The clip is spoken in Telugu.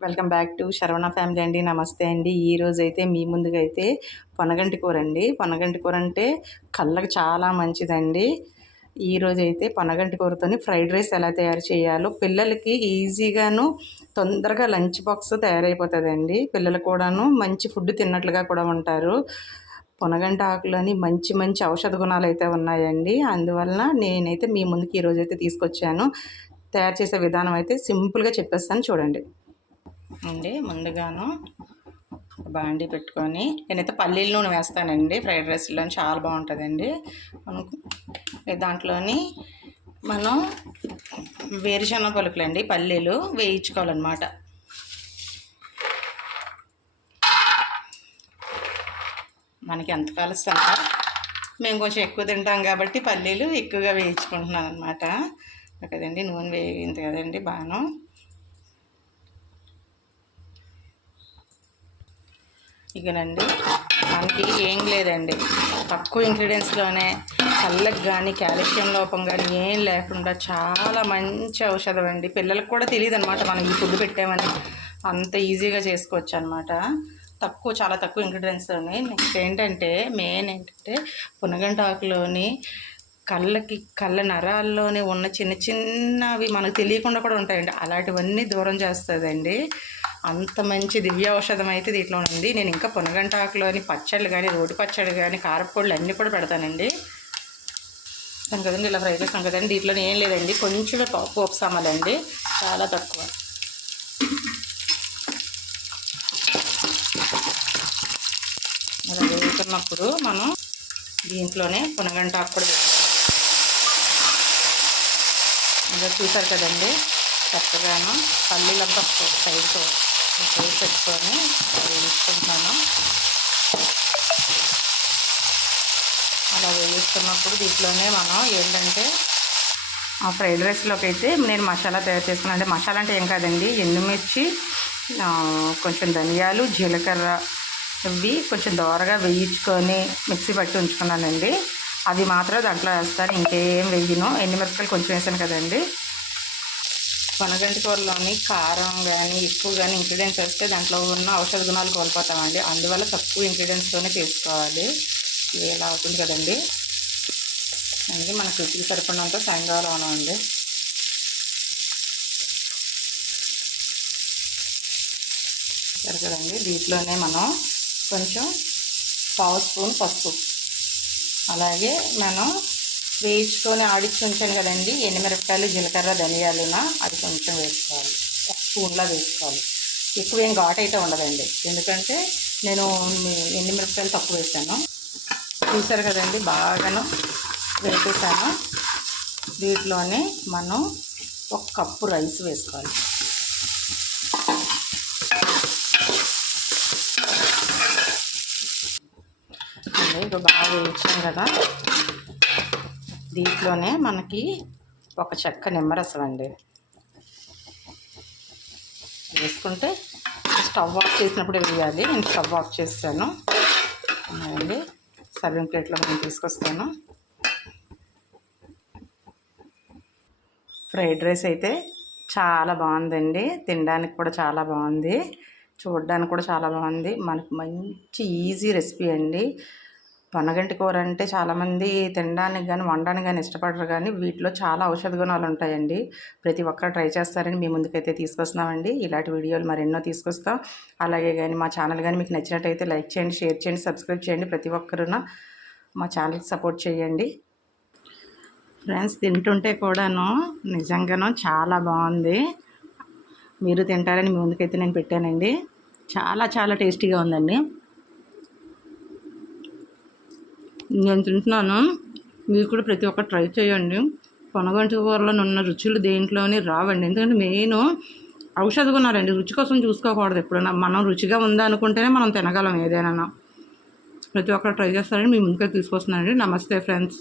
Welcome back to Saravana family అండి. నమస్తే అండి. ఈ అయితే మీ ముందుగా అయితే పొనగంటి కూర అండి. పొనగంటి కూర అంటే కళ్ళకు చాలా మంచిదండి. ఈ అయితే పొనగంటి కూరతోని ఫ్రైడ్ రైస్ ఎలా తయారు చేయాలో పిల్లలకి ఈజీగాను తొందరగా లంచ్ బాక్స్ తయారైపోతుందండి. పిల్లలు కూడాను మంచి ఫుడ్ తిన్నట్లుగా కూడా ఉంటారు. పొనగంట ఆకులని మంచి మంచి ఔషధ గుణాలు అయితే ఉన్నాయండి. అందువలన నేనైతే మీ ముందుకి ఈరోజు అయితే తీసుకొచ్చాను. తయారు చేసే విధానం అయితే సింపుల్గా చెప్పేస్తాను. చూడండి. అండి ముందుగాను బాండి పెట్టుకొని నేనైతే పల్లీల నూనె వేస్తానండి. ఫ్రైడ్ రైస్లో చాలా బాగుంటుందండి. దాంట్లోని మనం వేరుశనగ పలుకులండి పల్లీలు వేయించుకోవాలన్నమాట. మనకి ఎంత కలుస్తా మేము కొంచెం ఎక్కువ తింటాం కాబట్టి పల్లీలు ఎక్కువగా వేయించుకుంటున్నాను అనమాట కదండి నూనె వేయింది కదండి బాగా ఇకనండి మనకి ఏం లేదండి. తక్కువ ఇంగ్రీడియంట్స్లోనే కళ్ళకి కానీ కాల్షియం లోపం కానీ ఏం లేకుండా చాలా మంచి ఔషధం అండి. పిల్లలకు కూడా తెలియదు అనమాట మనం ఈ ఫుడ్ పెట్టామని. అంత ఈజీగా చేసుకోవచ్చు అనమాట తక్కువ చాలా తక్కువ ఇంగ్రీడియంట్స్లోని నెక్స్ట్ ఏంటంటే మెయిన్ ఏంటంటే పునగంట ఆకులోని కళ్ళకి కళ్ళ నరాల్లోనే ఉన్న చిన్న చిన్నవి మనకు తెలియకుండా కూడా ఉంటాయండి. అలాంటివన్నీ దూరం చేస్తుందండి. అంత మంచి దివ్య ఔషధం అయితే దీంట్లో ఉంది. నేను ఇంకా పునగంటాకులోని పచ్చళ్ళు కానీ రోటి పచ్చడి కానీ కారపొళ్ళు అన్నీ కూడా పెడతానండి. దాని కదండి ఇలా ఫ్రై చేస్తాం కదండి దీంట్లో ఏం లేదండి. కొంచెం పోపు సామాలండి చాలా తక్కువ. అలా వేసుకున్నప్పుడు మనం దీంట్లోనే పునగంటాకు కూడా ఇంకా చూసారు కదండి చక్కగాను పల్లీలంతా సైడ్తో. వేసి పెట్టుకొని వేయించుకుంటున్నాను అలా వేయిస్తున్నప్పుడు దీంట్లోనే మనం ఏంటంటే ఆ ఫ్రైడ్ రైస్లోకి అయితే నేను మసాలా తయారు చేసుకున్నాను అంటే మసాలా అంటే ఏం కాదండి ఎండుమిర్చి కొంచెం ధనియాలు జీలకర్ర ఇవి కొంచెం దోరగా వేయించుకొని మిక్సీ పట్టి ఉంచుకున్నానండి. అది మాత్రం దాంట్లో వేస్తాను. ఇంకేం వెయ్యను ఎండుమిరపకాయలు కొంచెం వేసాను కదండి. పనగంటి కూరలోని కారం కానీ ఎక్కువ కానీ ఇంగ్రీడియంట్స్ వస్తే దాంట్లో ఉన్న ఔషధ గుణాలు కోల్పోతామండి. అందువల్ల తక్కువ ఇంగ్రీడియంట్స్తోనే చేసుకోవాలి. ఇది ఇలా అవుతుంది కదండి. అందుకే మనకు రుచికి సరిపడినంత సాయంకాలం అండి సరే కదండి దీంట్లోనే మనం కొంచెం పావు స్పూన్ పసుపు అలాగే మనం వేయించుకొని ఆడిచ్చి ఉంచాను కదండి. ఎండుమిరపకాయలు జీలకర్ర ధనియాలున అది కొంచెం వేసుకోవాలి. ఒక స్పూన్లా వేసుకోవాలి. ఎక్కువ ఏం ఘాట్ అయితే ఉండదండి. ఎందుకంటే నేను ఎండుమిరపకాయలు తక్కువ వేసాను. చూసారు కదండి బాగాను వేపేసాను వీటిలోనే మనం ఒక కప్పు రైస్ వేసుకోవాలి. ఇప్పుడు బాగా వేయించాం కదా. దీంట్లోనే మనకి ఒక చెక్క నిమ్మరసం అండి. వేసుకుంటే స్టవ్ ఆఫ్ చేసినప్పుడు వేయాలి. నేను స్టవ్ ఆఫ్ చేస్తాను. అండి సర్వింగ్ ప్లేట్లో నేను తీసుకొస్తాను. ఫ్రైడ్ రైస్ అయితే చాలా బాగుందండి. తినడానికి కూడా చాలా బాగుంది. చూడడానికి కూడా చాలా బాగుంది. మనకు మంచి ఈజీ రెసిపీ అండి. పొనగంటి కూర అంటే చాలామంది తినడానికి కానీ వండడానికి కానీ ఇష్టపడరు కానీ వీటిలో చాలా ఔషధ గుణాలు ఉంటాయండి. ప్రతి ఒక్కరు ట్రై చేస్తారని మీ ముందుకైతే తీసుకొస్తున్నామండి. ఇలాంటి వీడియోలు మరెన్నో తీసుకొస్తాం. అలాగే కానీ మా ఛానల్ కానీ మీకు నచ్చినట్టయితే లైక్ చేయండి షేర్ చేయండి సబ్స్క్రైబ్ చేయండి. ప్రతి ఒక్కరున మా ఛానల్కి సపోర్ట్ చేయండి. ఫ్రెండ్స్ తింటుంటే కూడాను నిజంగాను చాలా బాగుంది. మీరు తింటారని మీ ముందుకైతే నేను పెట్టానండి. చాలా చాలా టేస్టీగా ఉందండి. నేను తింటున్నాను. మీరు కూడా ప్రతి ఒక్కటి ట్రై చేయండి. పొనగంటి కూరలో ఉన్న రుచులు దేంట్లోనే రావండి. ఎందుకంటే మెయిన్ ఔషధ గుణాలండి రుచి కోసం చూసుకోకూడదు ఎప్పుడైనా. మనం రుచిగా ఉందా అనుకుంటేనే మనం తినగలం ఏదైనా ప్రతి ఒక్కరు ట్రై చేస్తారని మీ ముందుకే తీసుకొస్తున్నానండి. నమస్తే ఫ్రెండ్స్.